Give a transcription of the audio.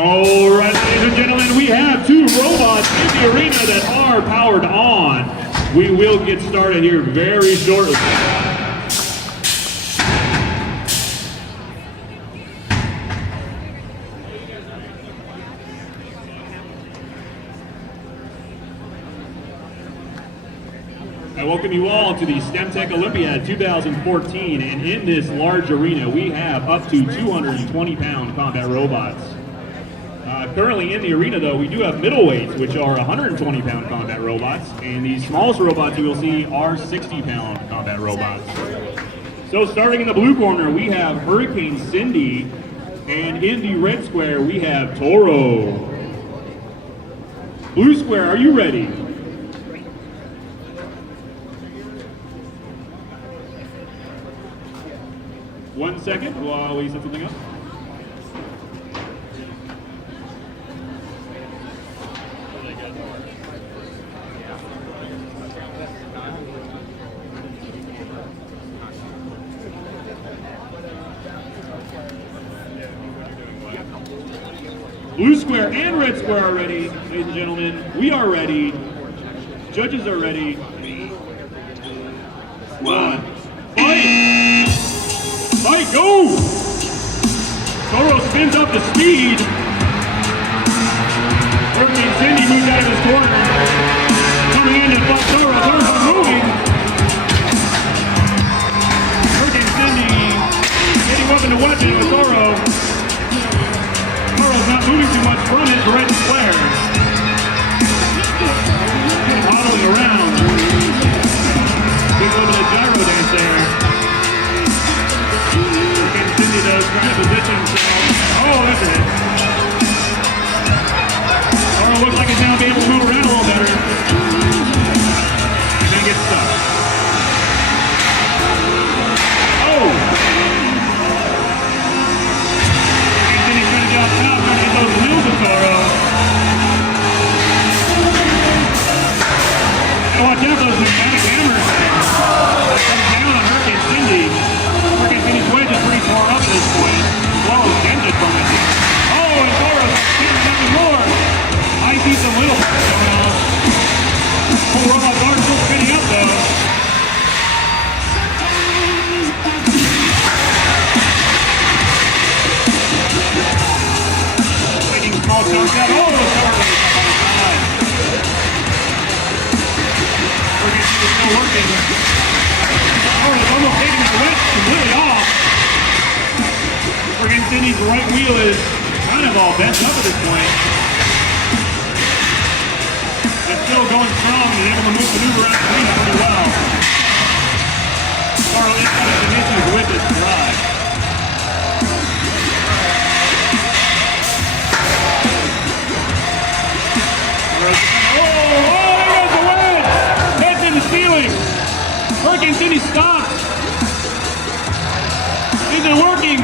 All right, ladies and gentlemen, we have two robots in the arena that are powered on. We will get started here very shortly. I welcome you all to the STEMTech Olympiad 2014, and in this large arena we have up to 220-pound combat robots. Currently in the arena though, we do have middleweights, which are 120-pound combat robots, and the smallest robots you will see are 60-pound combat robots. So starting in the blue corner, we have Hurricane Cindy, and in the red square we have Touro. Blue square, are you ready? One second while we set something up. Blue square and red square are ready, ladies and gentlemen. We are ready. Judges are ready. One, fight! Fight, go! Touro spins up the speed. Hurricane Cindy moves out of his corner. Coming in to fight Touro. Touro's not moving. Hurricane Cindy getting weapon to weapon with Touro. Touro's not moving too much from his red square. Waddling around. Big little bit of gyro dance there. Cindy though, trying to position himself. Oh, that's it. Touro looks like he's now be able to move around a little better. And then gets stuck. Oh! And Cindy's trying to drop out, trying to hit those wheels of Touro. Gotta watch out for those pneumatic hammers. Comes down on Hurricane Cindy. Hurricane Cindy's wedge is pretty far up at this point, as well as dented from it. Oh, and Touro's spinning up and more. I see some little parts going on. Full robot guard still spinning up though. Taking small chunks out. Oh, Touro's up on the side. Hurricane Cindy's still working. Touro's almost taking the wedge completely off. Hurricane Cindy's right wheel is kind of all bent up at this point. It's still going strong and able to maneuver around the arena pretty well. Touro is having some issues with his drive. Oh, there goes the wedge! Heads in the ceiling! Hurricane Cindy stops! Isn't working!